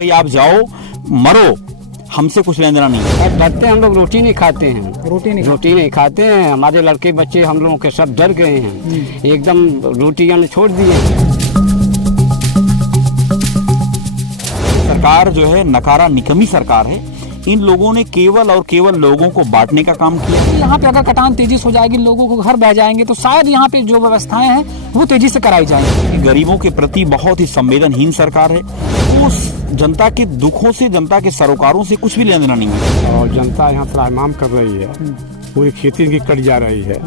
भाई आप जाओ मरो, हमसे कुछ लेना देना नहीं। अब डरते हम लोग रोटी नहीं खाते हैं, रोटी नहीं खाते हैं। हमारे लड़के बच्चे हम लोगों के सब डर गए हैं, एकदम रोटियां छोड़ दिए। सरकार जो है नकारा निकम्मी सरकार है। इन लोगों ने केवल और केवल लोगों को बांटने का काम किया। यहाँ पे अगर कटान तेजी से हो जाएगी, लोगों को घर बह जाएंगे, तो शायद यहाँ पे जो व्यवस्थाएं हैं वो तेजी से कराई जाएंगी। गरीबों के प्रति बहुत ही संवेदनहीन सरकार है। वो जनता के दुखों से, जनता के सरोकारों से कुछ भी लेना देना नहीं है। और जनता यहाँ त्राहिमाम कर रही है, पूरी खेती की कट जा रही है।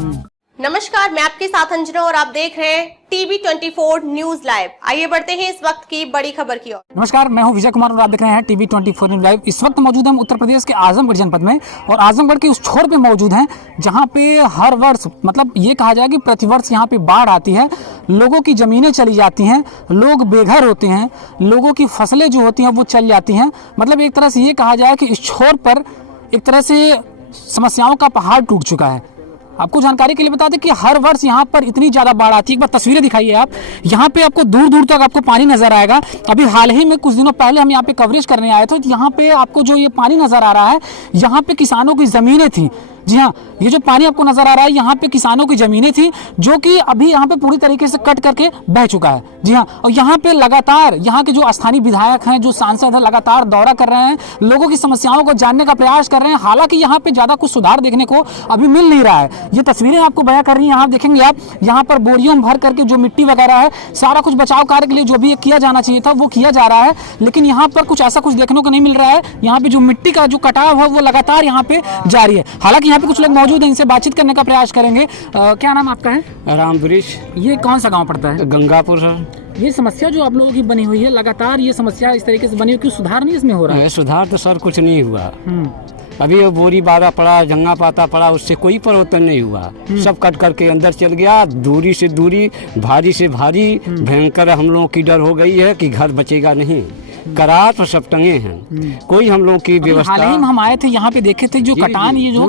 नमस्कार, मैं आपके साथ अंजना और आप देख रहे हैं टीवी 24 न्यूज लाइव। आइए बढ़ते हैं इस वक्त की बड़ी खबर की ओर। नमस्कार, मैं हूं विजय कुमार और आप देख रहे हैं टीवी 24 न्यूज लाइव। इस वक्त मौजूद हम उत्तर प्रदेश के आजमगढ़ जनपद में, और आजमगढ़ के उस छोर पे मौजूद हैं जहां पे हर वर्ष, मतलब ये कहा जाए कि प्रतिवर्ष यहाँ पे बाढ़ आती है, लोगों की जमीनें चली जाती हैं, लोग बेघर होते हैं, लोगों की फसलें जो होती हैं वो चल जाती हैं। मतलब एक तरह से ये कहा जाए कि इस छोर पर एक तरह से समस्याओं का पहाड़ टूट चुका है। आपको जानकारी के लिए बता दें कि हर वर्ष यहाँ पर इतनी ज़्यादा बाढ़ आती है। एक बार तस्वीरें दिखाइए आप, यहाँ पे आपको दूर दूर तक आपको पानी नजर आएगा। अभी हाल ही में कुछ दिनों पहले हम यहाँ पे कवरेज करने आए थे, यहाँ पे आपको जो ये पानी नजर आ रहा है, यहाँ पे किसानों की ज़मीनें थी। जी हाँ, ये जो पानी आपको नजर आ रहा है, यहाँ पे किसानों की जमीनें थी जो कि अभी यहाँ पे पूरी तरीके से कट करके बह चुका है। जी हाँ, और यहाँ पे लगातार यहाँ के जो स्थानीय विधायक हैं, जो सांसद हैं, लगातार दौरा कर रहे हैं, लोगों की समस्याओं को जानने का प्रयास कर रहे हैं। हालांकि यहाँ पे ज्यादा कुछ सुधार देखने को अभी मिल नहीं रहा है। ये तस्वीरें आपको बयां कर रही हैं, आप देखेंगे आप यहाँ पर बोरियों में भर करके जो मिट्टी वगैरह है, सारा कुछ बचाव कार्य के लिए जो भी किया जाना चाहिए था वो किया जा रहा है, लेकिन यहाँ पर कुछ ऐसा कुछ देखने को नहीं मिल रहा है। यहाँ पे जो मिट्टी का जो कटाव है वो लगातार यहाँ पे जारी है। हालांकि यहाँ पे कुछ लोग मौजूद हैं, इनसे बातचीत करने का प्रयास करेंगे। क्या नाम आपका है? रामवृक्ष। ये कौन सा गांव पड़ता है? गंगापुर सर। ये समस्या जो आप लोगों की बनी हुई है, लगातार ये समस्या इस तरीके से बनी हुई, क्यों सुधार नहीं इसमें हो रहा है? सुधार तो सर कुछ नहीं हुआ। अभी वो बोरी बारा पड़ा, जंगा पाता पड़ा, उससे कोई परिवर्तन नहीं हुआ। सब कट करके अंदर चल गया। दूरी से दूरी, भारी से भारी, भयंकर हम लोगों की डर हो गई है कि घर बचेगा नहीं। करार तो सब टंगे हैं, कोई हम लोग की व्यवस्था। हाल ही में हम आए थे यहाँ पे, देखे थे जो कटान, ये जो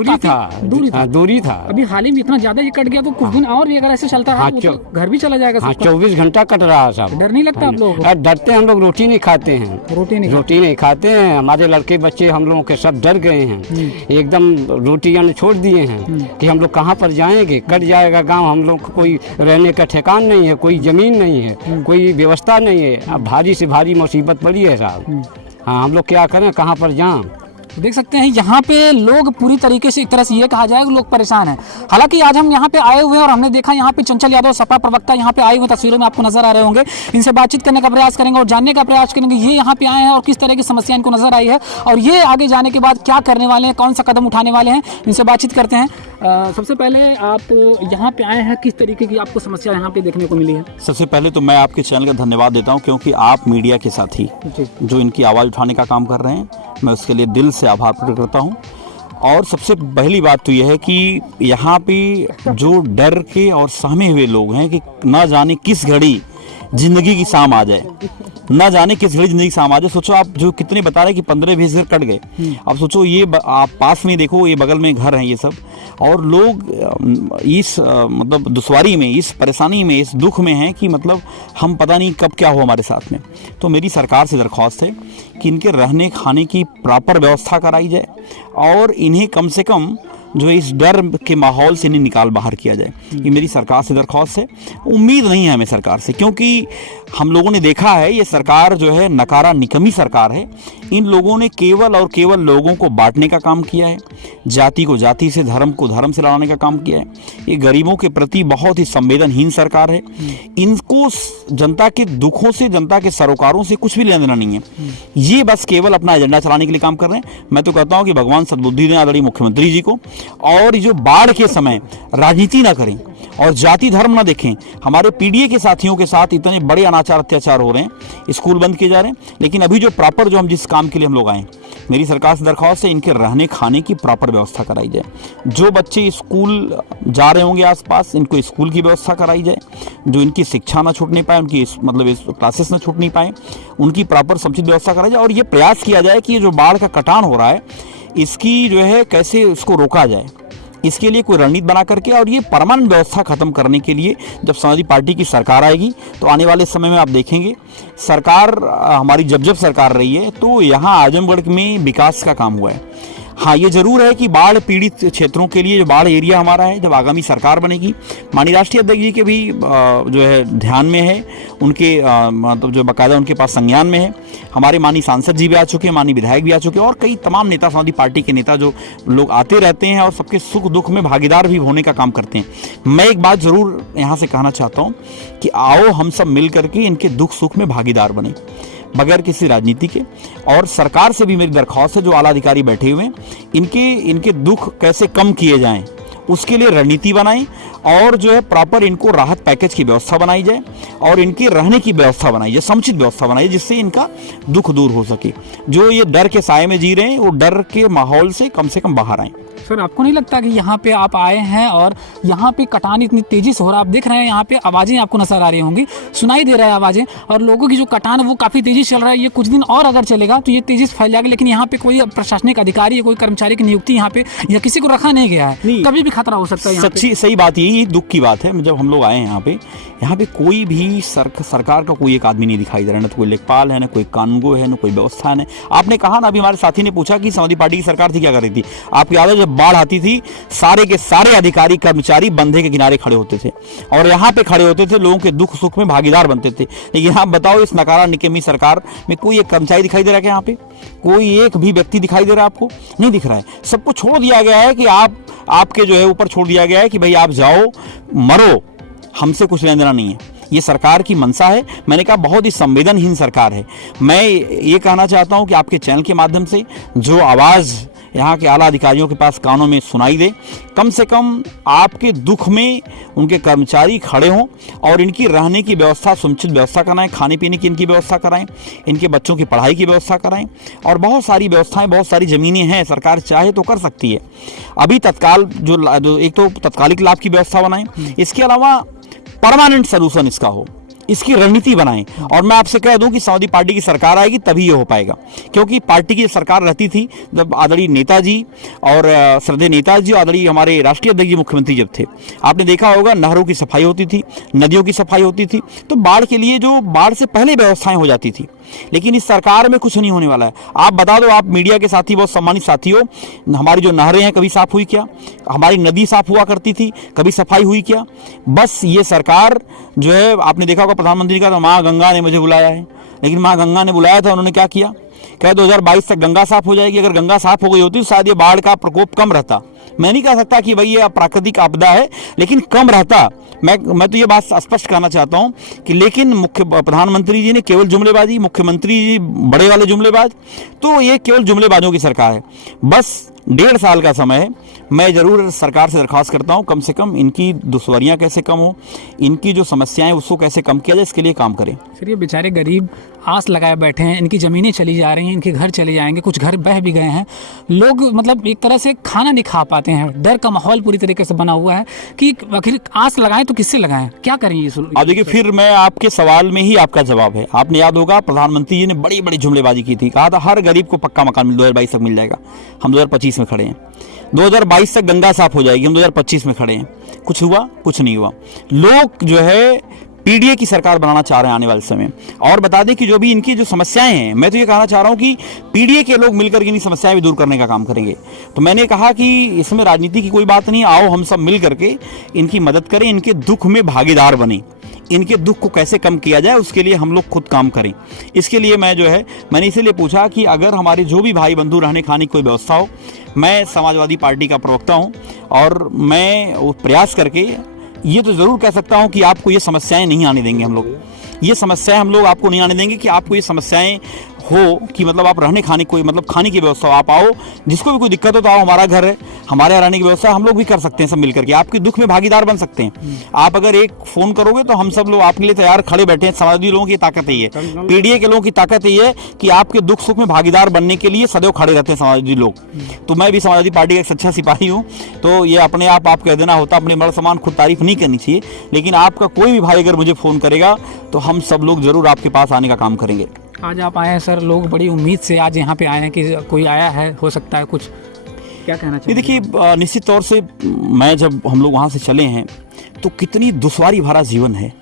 दूरी था। अभी हाल ही में इतना ज्यादा ये कट गया तो कुछ दिन और भी अगर ऐसे चलता है तो घर भी चला जाएगा। 24 घंटा कट रहा है सब। डर नहीं लगता आप लोगों को? डरते हम लोग रोटी नहीं खाते हैं, रोटी नहीं खाते हैं। हमारे लड़के बच्चे हम लोगों के सब डर गए हैं, एकदम रोटियां छोड़ दिए हैं कि हम लोग कहाँ पर जाएंगे, कट जाएगा गाँव। हम लोग को कोई रहने का ठिकान नहीं है, कोई जमीन नहीं है, कोई व्यवस्था नहीं है। अब भारी से भारी मुसीबत पड़ी है साहब। हाँ, हम लोग क्या करें, कहाँ पर जाएं? देख सकते हैं यहाँ पे लोग पूरी तरीके से, एक तरह से ये कहा जाए, लोग परेशान हैं। हालांकि आज हम यहाँ पे आए हुए हैं और हमने देखा यहाँ पे चंचल यादव सपा प्रवक्ता यहाँ पे आए हुए, तस्वीरों में आपको नजर आ रहे होंगे। इनसे बातचीत करने का प्रयास करेंगे और जानने का प्रयास करेंगे ये यहाँ पे आए हैं और किस तरह की समस्या इनको नजर आई है, और ये आगे जाने के बाद क्या करने वाले हैं, कौन सा कदम उठाने वाले हैं, इनसे बातचीत करते हैं। सबसे पहले आप यहाँ पे आए हैं, किस तरीके की आपको समस्या यहाँ पे देखने को मिली है? सबसे पहले तो मैं आपके चैनल का धन्यवाद देता हूं, क्योंकि आप मीडिया के साथी जो इनकी आवाज़ उठाने का काम कर रहे हैं, मैं उसके लिए दिल से आभार प्रकट करता हूं। और सबसे पहली बात तो यह है कि यहाँ पे जो डर के और सहमे हुए लोग हैं कि ना जाने किस घड़ी जिंदगी की शाम आ जाए, ना जाने किस घड़ी जिंदगी की शाम आ जाए। सोचो आप, जो कितने बता रहे कि 15-20 घर कट गए, अब सोचो ये आप पास में देखो, ये बगल में घर हैं ये सब, और लोग इस मतलब दुश्वारी में, इस परेशानी में, इस दुख में हैं कि मतलब हम पता नहीं कब क्या हो हमारे साथ में। तो मेरी सरकार से दरख्वास्त है कि इनके रहने खाने की प्रॉपर व्यवस्था कराई जाए और इन्हें कम से कम जो इस डर के माहौल से नहीं निकाल बाहर किया जाए। ये मेरी सरकार से दरख्वास्त है। उम्मीद नहीं है हमें सरकार से, क्योंकि हम लोगों ने देखा है ये सरकार जो है नकारा निकम्मी सरकार है। इन लोगों ने केवल और केवल लोगों को बांटने का काम किया है, जाति को जाति से, धर्म को धर्म से लड़ाने का काम किया है। ये गरीबों के प्रति बहुत ही संवेदनहीन सरकार है। इनको जनता के दुखों से, जनता के सरोकारों से कुछ भी लेना देना नहीं है। ये बस केवल अपना एजेंडा चलाने के लिए काम कर रहे हैं। मैं तो कहता हूँ कि भगवान सद्बुद्धि दें आदरणीय मुख्यमंत्री जी को, और जो बाढ़ के समय राजनीति ना करें और जाति धर्म ना देखें। हमारे पीडीए के साथियों के साथ इतने बड़े अनाचार अत्याचार हो रहे हैं, स्कूल बंद किए जा रहे हैं, लेकिन अभी जो प्रॉपर जो हम जिस काम के लिए हम लोग आए, मेरी सरकार से दरख्वास्त है इनके रहने खाने की प्रॉपर व्यवस्था कराई जाए। जो बच्चे स्कूल जा रहे होंगे आसपास, इनको स्कूल की व्यवस्था कराई जाए। जो इनकी शिक्षा ना छूटने पाए, उनकी मतलब क्लासेस ना छूटनी पाए, उनकी प्रॉपर समुचित व्यवस्था कराई जाए। और ये प्रयास किया जाए कि ये जो बाढ़ का कटान हो रहा है, इसकी जो है कैसे उसको रोका जाए। इसके लिए कोई रणनीति बना करके और ये परमानेंट व्यवस्था खत्म करने के लिए जब समाजवादी पार्टी की सरकार आएगी तो आने वाले समय में आप देखेंगे सरकार हमारी जब सरकार रही है तो यहाँ आजमगढ़ में विकास का काम हुआ है। हाँ, ये जरूर है कि बाढ़ पीड़ित क्षेत्रों के लिए जो बाढ़ एरिया हमारा है, जब आगामी सरकार बनेगी, माननीय राष्ट्रीय अध्यक्ष जी के भी जो है ध्यान में है, उनके मतलब जो बाकायदा उनके पास संज्ञान में है। हमारे माननीय सांसद जी भी आ चुके हैं, माननीय विधायक भी आ चुके हैं और कई तमाम नेता, समाजवादी पार्टी के नेता जो लोग आते रहते हैं और सबके सुख दुख में भागीदार भी होने का काम करते हैं। मैं एक बात जरूर यहाँ से कहना चाहता हूँ कि आओ हम सब मिल करके इनके दुख सुख में भागीदार बने बगैर किसी राजनीति के। और सरकार से भी मेरी दरख्वास्त है, जो आला अधिकारी बैठे हुए हैं, इनके दुख कैसे कम किए जाएं उसके लिए रणनीति बनाएं और जो है प्रॉपर इनको राहत पैकेज की व्यवस्था बनाई जाए और इनके रहने की व्यवस्था बनाई जाए, समुचित व्यवस्था बनाई जिससे इनका दुख दूर हो सके। जो ये डर के साए में जी रहे हैं वो डर के माहौल से कम बाहर आएं। सर, आपको नहीं लगता कि यहाँ पे आप आए हैं और यहाँ पे कटान इतनी तेजी से हो रहा है, आप देख रहे हैं यहाँ पे आवाज़ें आपको नजर आ रही होंगी, सुनाई दे रहा है आवाज़ें, और लोगों की जो कटान है वो काफ़ी तेजी से चल रहा है। ये कुछ दिन और अगर चलेगा तो ये तेजी से फैल जाएगा, लेकिन यहाँ पे कोई प्रशासनिक अधिकारी या कोई कर्मचारी की नियुक्ति यहाँ पे या किसी को रखा नहीं गया है, कभी भी खतरा हो सकता है। सच्ची सही बात यही दुख की बात है। जब हम लोग आए हैं यहाँ पे कोई भी सरकार का कोई एक आदमी नहीं दिखाई दे रहा, ना तो कोई लेखपाल है, ना कोई कानूनगो है, ना कोई व्यवस्था है। आपने कहा ना, अभी हमारे साथी ने पूछा कि समाजवादी पार्टी की सरकार थी क्या कर रही थी। आपको याद है जब बाढ़ आती थी सारे के सारे अधिकारी कर्मचारी बंधे के किनारे खड़े होते थे और यहाँ पे खड़े होते थे, लोगों के दुख सुख में भागीदार बनते थे। लेकिन आप बताओ, इस नकारा निकम्मी सरकार में कोई एक कर्मचारी दिखाई दे रहा है क्या? यहाँ पे कोई एक भी व्यक्ति दिखाई दे रहा है? आपको नहीं दिख रहा है। सबको छोड़ दिया गया है कि आपके जो है ऊपर छोड़ दिया गया है कि भाई आप जाओ मरो, हमसे कुछ लेना देना नहीं है। ये सरकार की मंशा है। मैंने कहा बहुत ही संवेदनहीन सरकार है। मैं ये कहना चाहता हूं कि आपके चैनल के माध्यम से जो आवाज़ यहाँ के आला अधिकारियों के पास कानों में सुनाई दे, कम से कम आपके दुख में उनके कर्मचारी खड़े हों और इनकी रहने की व्यवस्था, समुचित व्यवस्था कराएं, खाने पीने की इनकी व्यवस्था कराएं, इनके बच्चों की पढ़ाई की व्यवस्था कराएं और बहुत सारी व्यवस्थाएं, बहुत सारी ज़मीनें हैं, सरकार चाहे तो कर सकती है। अभी तत्काल जो एक तो तत्कालिक लाभ की व्यवस्था बनाएं, इसके अलावा परमानेंट सलूशन इसका हो, इसकी रणनीति बनाएं। और मैं आपसे कह दूं कि समाजवादी पार्टी की सरकार आएगी तभी ये हो पाएगा, क्योंकि पार्टी की सरकार रहती थी जब आदरणीय नेताजी और श्रद्धेय नेताजी और आदरणीय हमारे राष्ट्रीय अध्यक्ष जी मुख्यमंत्री जब थे, आपने देखा होगा नहरों की सफाई होती थी, नदियों की सफाई होती थी, तो बाढ़ के लिए जो बाढ़ से पहले व्यवस्थाएं हो जाती थी। लेकिन इस सरकार में कुछ नहीं होने वाला है। आप बता दो, आप मीडिया के साथी, बहुत सम्मानित साथी हो, हमारी जो नहरें हैं कभी साफ हुई क्या? हमारी नदी साफ हुआ करती थी, कभी सफाई हुई क्या? बस ये सरकार जो है, आपने देखा होगा प्रधानमंत्री का, तो माँ गंगा ने मुझे बुलाया है, लेकिन माँ गंगा ने बुलाया था, उन्होंने क्या किया? कह 2022 तक गंगा साफ हो जाएगी। अगर गंगा साफ हो गई होती तो शायद ये बाढ़ का प्रकोप कम रहता। मैं नहीं कह सकता कि भाई ये प्राकृतिक आपदा है, लेकिन कम रहता। मैं तो ये बात स्पष्ट करना चाहता हूं कि लेकिन प्रधानमंत्री जी ने केवल जुमलेबाजी, मुख्यमंत्री जी बड़े वाले जुमलेबाज, तो ये केवल जुमलेबाजों की सरकार है। बस 1.5 साल का समय है। मैं ज़रूर सरकार से दरख्वास्त करता हूं कम से कम इनकी दुश्वारियां कैसे कम हो, इनकी जो समस्याएं उसको कैसे कम किया जाए, इसके लिए काम करें। फिर ये बेचारे गरीब आस लगाए बैठे हैं, इनकी ज़मीनें चली जा रही हैं, इनके घर चले जाएंगे, कुछ घर बह भी गए हैं, लोग मतलब एक तरह से खाना नहीं खा पाते हैं। डर का माहौल पूरी तरीके से बना हुआ है कि आखिर आस लगाएं तो किससे लगाएं, क्या करें ये? अब देखिए, फिर मैं आपके सवाल में ही आपका जवाब है। आपने याद होगा प्रधानमंत्री जी ने बड़ी बड़ी जुमलेबाजी की थी, कहा था हर गरीब को पक्का मकान 2022 तक मिल जाएगा। हम 2025 में खड़े हैं, 2022 तक गंगा साफ हो जाएगी, हम 2025 में खड़े हैं। कुछ हुआ? कुछ नहीं हुआ। लोग जो है पीडीए की सरकार बनाना चाह रहे हैं आने वाले समय। और बता दें कि जो भी इनकी जो समस्याएं हैं, मैं तो ये कहना चाह रहा हूं कि पीडीए के लोग मिलकर इनकी समस्याएं भी दूर करने का काम करेंगे। तो मैंने कहा कि इसमें राजनीति की कोई बात नहीं, आओ हम सब मिल करके इनकी मदद करें, इनके दुख में भागीदार बने, इनके दुख को कैसे कम किया जाए उसके लिए हम लोग खुद काम करें। इसके लिए मैंने इसीलिए पूछा कि अगर हमारे जो भी भाई बंधु रहने खाने की कोई व्यवस्था हो, मैं समाजवादी पार्टी का प्रवक्ता हूं और मैं प्रयास करके ये तो ज़रूर कह सकता हूं कि आपको ये समस्याएं नहीं आने देंगे। हम लोग ये समस्याएं हम लोग आपको नहीं आने देंगे कि आपको ये समस्याएं हो कि मतलब आप रहने खाने कोई मतलब खाने की व्यवस्था हो, आप आओ, जिसको भी कोई दिक्कत हो तो आओ, हमारा घर है, हमारे यहाँ रहने की व्यवस्था हम लोग भी कर सकते हैं, सब मिलकर के आपके दुख में भागीदार बन सकते हैं। आप अगर एक फ़ोन करोगे तो हम सब लोग आपके लिए तैयार खड़े बैठे हैं। समाजवादी लोगों की ताकत यही है, पीडीए के लोगों की ताकत यही है कि आपके दुख सुख में भागीदार बनने के लिए सदैव खड़े रहते हैं समाजवादी लोग। तो मैं भी समाजवादी पार्टी का एक सच्चा सिपाही हूँ, तो ये अपने आप कह देना होता, अपने बड़ समान खुद तारीफ नहीं करनी चाहिए, लेकिन आपका कोई भी भाई अगर मुझे फ़ोन करेगा तो हम सब लोग ज़रूर आपके पास आने का काम करेंगे। आज आप आए हैं सर, लोग बड़ी उम्मीद से आज यहाँ पे आए हैं कि कोई आया है, हो सकता है कुछ। क्या कहना ये चाहिए? देखिए निश्चित तौर से मैं जब हम लोग वहाँ से चले हैं तो कितनी दुश्वारी भरा जीवन है,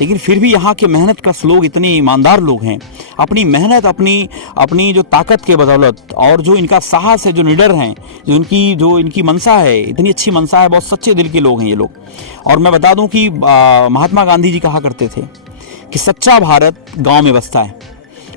लेकिन फिर भी यहाँ के मेहनत कश लोग इतने ईमानदार लोग हैं। अपनी मेहनत अपनी जो ताकत के बदौलत और जो इनका साहस है, जो निडर हैं, जो इनकी मनसा है, इतनी अच्छी मनसा है, बहुत सच्चे दिल के लोग हैं ये लोग। और मैं बता दूं कि महात्मा गांधी जी कहा करते थे कि सच्चा भारत गांव में बसता है।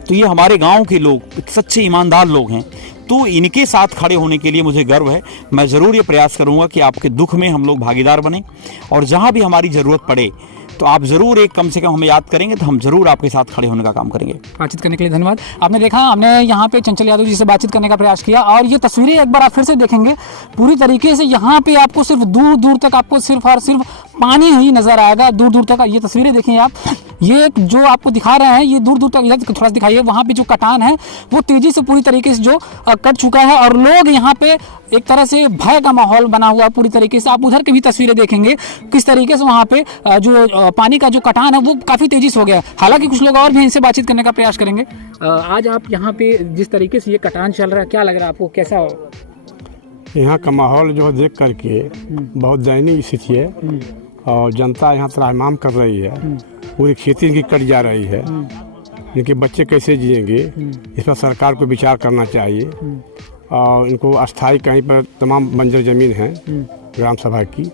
तो ये हमारे गांव के लोग सच्चे ईमानदार लोग हैं, तो इनके साथ खड़े होने के लिए मुझे गर्व है। मैं ज़रूर ये प्रयास करूंगा कि आपके दुख में हम लोग भागीदार बने, और जहां भी हमारी ज़रूरत पड़े तो आप ज़रूर कम से कम हमें याद करेंगे, तो हम ज़रूर आपके साथ खड़े होने का काम करेंगे। बातचीत करने के लिए धन्यवाद। आपने देखा, हमने यहाँ पे चंचल यादव जी से बातचीत करने का प्रयास किया, और ये तस्वीरें एक बार आप फिर से देखेंगे पूरी तरीके से। यहाँ पे आपको सिर्फ दूर दूर तक आपको सिर्फ और सिर्फ पानी ही नजर आएगा, दूर दूर तक। ये तस्वीरें देखिए आप, ये जो आपको दिखा रहे हैं, ये दूर दूर तक, इधर थोड़ा सा दिखाइए, वहाँ पे जो कटान है वो तेजी से पूरी तरीके से जो कट चुका है, और लोग यहाँ पे एक तरह से भय का माहौल बना हुआ पूरी तरीके से। आप उधर की भी तस्वीरें देखेंगे किस तरीके से वहाँ पे जो पानी का जो कटान है वो काफी तेजी से हो गया। हालांकि कुछ लोग और भी इनसे बातचीत करने का प्रयास करेंगे। आज आप यहाँ पे जिस तरीके से ये कटान चल रहा है, क्या लग रहा है आपको, कैसा? यहाँ का माहौल जो देख करके बहुत दयनीय स्थिति है, और जनता यहाँ त्राहिमाम कर रही है। पूरी खेती इनकी कट जा रही है, इनके बच्चे कैसे जिएंगे, इस पर सरकार को विचार करना चाहिए। और इनको अस्थाई कहीं पर तमाम बंजर जमीन है ग्राम सभा की,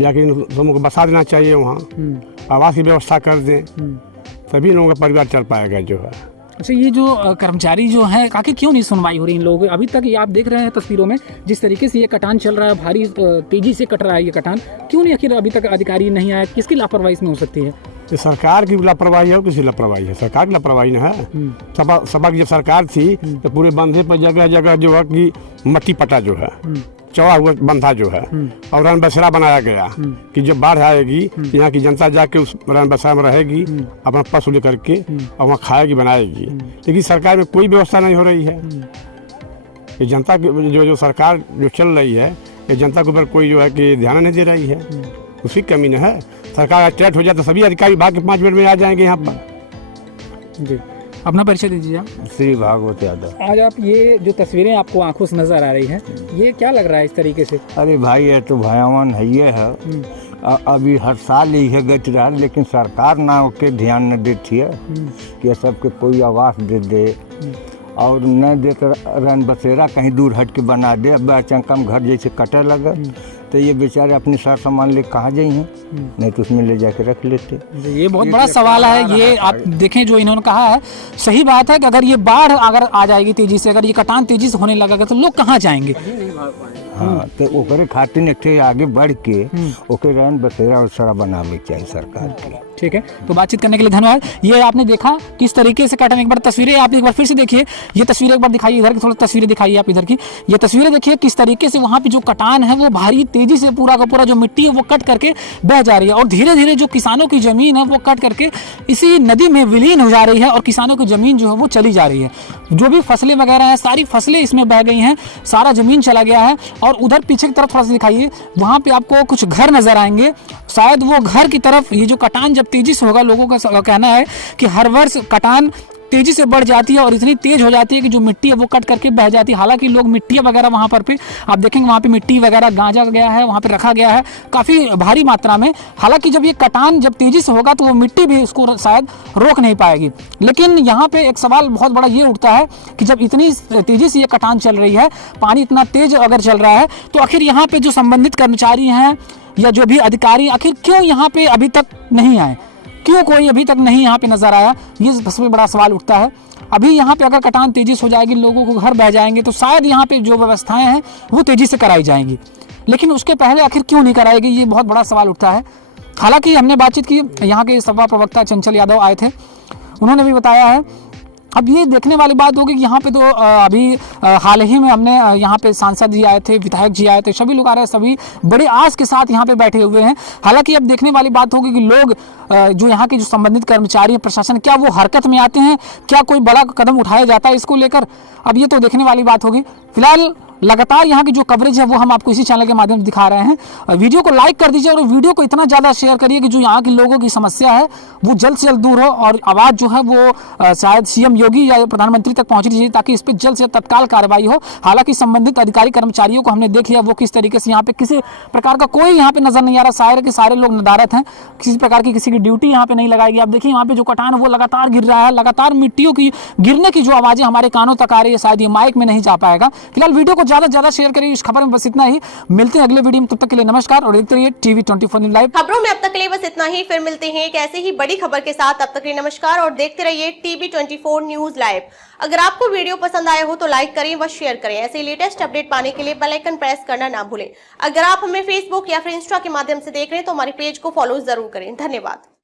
या कि इन लोगों को बसा देना चाहिए, वहाँ आवास की व्यवस्था कर दें, तभी लोगों का परिवार चल पाएगा जो है। अच्छा, ये जो कर्मचारी जो है, आखिर क्यों नहीं सुनवाई हो रही इन लोगों की? अभी तक ये आप देख रहे हैं तस्वीरों में जिस तरीके से ये कटान चल रहा है, भारी तेजी से कट रहा है ये कटान, क्यों नहीं आखिर अभी तक अधिकारी नहीं आया? किसकी लापरवाही इसमें हो सकती है? ये सरकार की लापरवाही है और किसी लापरवाही है? सरकार की लापरवाही न है। सभा की जब सरकार थी तो पूरे बंधे पर जगह जगह जो है कि मट्टी पटा जो है, चौड़ा हुआ बंधा जो है, और रन बसेरा बनाया गया कि जब बाढ़ आएगी यहाँ की जनता जाके उस रन बसेरा में रहेगी, अपना पशु लेकर के, और वहाँ खाएगी बनाएगी। लेकिन सरकार में कोई व्यवस्था नहीं हो रही है। ये जनता की जो सरकार जो चल रही है, ये जनता के ऊपर कोई जो है कि ध्यान नहीं दे रही है, उसकी कमी न है। सरकार स्ट्रेट हो जाए तो सभी अधिकारी भाग के 5 मिनट में आ जाएंगे यहाँ पर। जी, अपना परिचय दीजिए आप। श्री भागवत यादव। आज आप ये जो तस्वीरें आपको आंखों से नजर आ रही हैं, ये क्या लग रहा है इस तरीके से? अरे भाई, ये तो भयावन है, ये है। अभी हर साल यही गति रहा, लेकिन सरकार ना के ध्यान न देती है कि सबके कोई आवास दे दे, और न दे तो रन बसेरा कहीं दूर हट के बना दे। अब अचंकम घर जैसे कटे लगे तो ये बेचारे अपने साथ सामान ले कहाँ जाए हैं, नहीं तो उसमें ले जाके रख लेते। ये बहुत बड़ा सवाल है। ये आप देखें जो इन्होंने कहा है, सही बात है कि अगर ये बाढ़ अगर आ जाएगी तेजी से, अगर ये कटान तेजी से होने लगेगा तो लोग कहाँ जाएंगे? हाँ, तो ओकरे खातिर एक आगे बढ़ के ओके रन बसेरा उसेरा बनावे चाहिए सरकार के। ठीक है, तो बातचीत करने के लिए धन्यवाद। ये आपने देखा किस तरीके से कटान, एक बार तस्वीरें आप एक बार फिर से देखिए, ये तस्वीरें एक बार दिखाइए, इधर की थोड़ी तस्वीरें दिखाइए आप इधर की। ये तस्वीरें देखिए किस तरीके से वहाँ पे जो कटान है वो भारी तेजी से पूरा का पूरा जो मिट्टी है वो कट करके बह जा रही है, और धीरे धीरे जो किसानों की जमीन है वो कट करके इसी नदी में विलीन हो जा रही है, और किसानों की जमीन जो है वो चली जा रही है। जो भी फसलें वगैरह है, सारी फसलें इसमें बह गई हैं, सारा जमीन चला गया है। और उधर पीछे की तरफ थोड़ा सा दिखाइए, वहाँ पे आपको कुछ घर नजर आएंगे, शायद वो घर की तरफ ये जो कटान जब तेजी से होगा, लोगों का कहना है कि हर वर्ष कटान तेजी से बढ़ जाती है और इतनी तेज हो जाती है कि जो मिट्टी है वो कट करके बह जाती है। हालांकि लोग मिट्टी वगैरह वहाँ पर आप देखेंगे वहाँ पे मिट्टी वगैरह गांजा गया है, वहाँ पे रखा गया है काफ़ी भारी मात्रा में। हालांकि जब ये कटान जब तेजी से होगा तो वो मिट्टी भी इसको शायद रोक नहीं पाएगी। लेकिन यहाँ पे एक सवाल बहुत बड़ा ये उठता है कि जब इतनी तेजी से ये कटान चल रही है, पानी इतना तेज अगर चल रहा है, तो आखिर यहाँ पे जो संबंधित कर्मचारी हैं या जो भी अधिकारी आखिर क्यों यहाँ पे अभी तक नहीं आए, क्यों कोई अभी तक नहीं यहाँ पे नजर आया, ये सबसे बड़ा सवाल उठता है। अभी यहाँ पे अगर कटान तेजी से हो जाएगी, लोगों को घर बह जाएंगे, तो शायद यहाँ पे जो व्यवस्थाएं हैं वो तेजी से कराई जाएंगी, लेकिन उसके पहले आखिर क्यों नहीं कराएगी, ये बहुत बड़ा सवाल उठता है। हालांकि हमने बातचीत की, यहाँ के सपा प्रवक्ता चंचल यादव आए थे, उन्होंने भी बताया है। अब ये देखने वाली बात होगी कि यहाँ पे तो अभी हाल ही में हमने यहाँ पे सांसद जी आए थे, विधायक जी आए थे, सभी लोग आ रहे हैं, सभी बड़े आस के साथ यहाँ पे बैठे हुए हैं। हालांकि अब देखने वाली बात होगी कि लोग जो यहाँ के जो संबंधित कर्मचारी हैं, प्रशासन, क्या वो हरकत में आते हैं, क्या कोई बड़ा कदम उठाया जाता है इसको लेकर, अब ये तो देखने वाली बात होगी। फिलहाल लगातार यहाँ की जो कवरेज है वो हम आपको इसी चैनल के माध्यम से दिखा रहे हैं। वीडियो को लाइक कर दीजिए और वीडियो को इतना ज़्यादा शेयर करिए कि जो यहाँ के लोगों की समस्या है वो जल्द से जल्द दूर हो और आवाज़ जो है वो शायद सीएम योगी या प्रधानमंत्री तक पहुँचनी चाहिए ताकि इस पर जल्द से तत्काल कार्रवाई हो। हालांकि संबंधित अधिकारी कर्मचारियों को हमने देख लिया वो किस तरीके से यहाँ पे किसी प्रकार का कोई यहाँ पे नजर नहीं आ रहा। सारे के सारे लोग नदारत हैं, किसी प्रकार की किसी की ड्यूटी यहाँ पे नहीं लगाई गई। आप देखिए यहाँ पे जो कटान है वो लगातार गिर रहा है, लगातार मिट्टियों की गिरने की जो आवाज़ें हमारे कानों तक आ रही है शायद ये माइक में नहीं जा पाएगा। फिलहाल वीडियो को ज़्यादा से ज़्यादा शेयर करिए। इस खबर में बस इतना ही, मिलते हैं अगले वीडियो में, तब तक के लिए नमस्कार और देखते रहिए टीवी 24 न्यूज़ लाइव। खबरों में अब तक के लिए बस इतना ही, फिर मिलते हैं एक ऐसे ही बड़ी खबर के साथ। तब तक के लिए नमस्कार और देखते रहिए टीवी 24 न्यूज़ लाइव। अगर आपको वीडियो पसंद आया हो तो लाइक करें व शेयर करें। ऐसे लेटेस्ट अपडेट पाने के लिए बेल आइकन प्रेस करना ना भूलें। अगर आप हमें फेसबुक या फिर इंस्टा के माध्यम से देख रहे हैं तो हमारे पेज को फॉलो जरूर करें। धन्यवाद।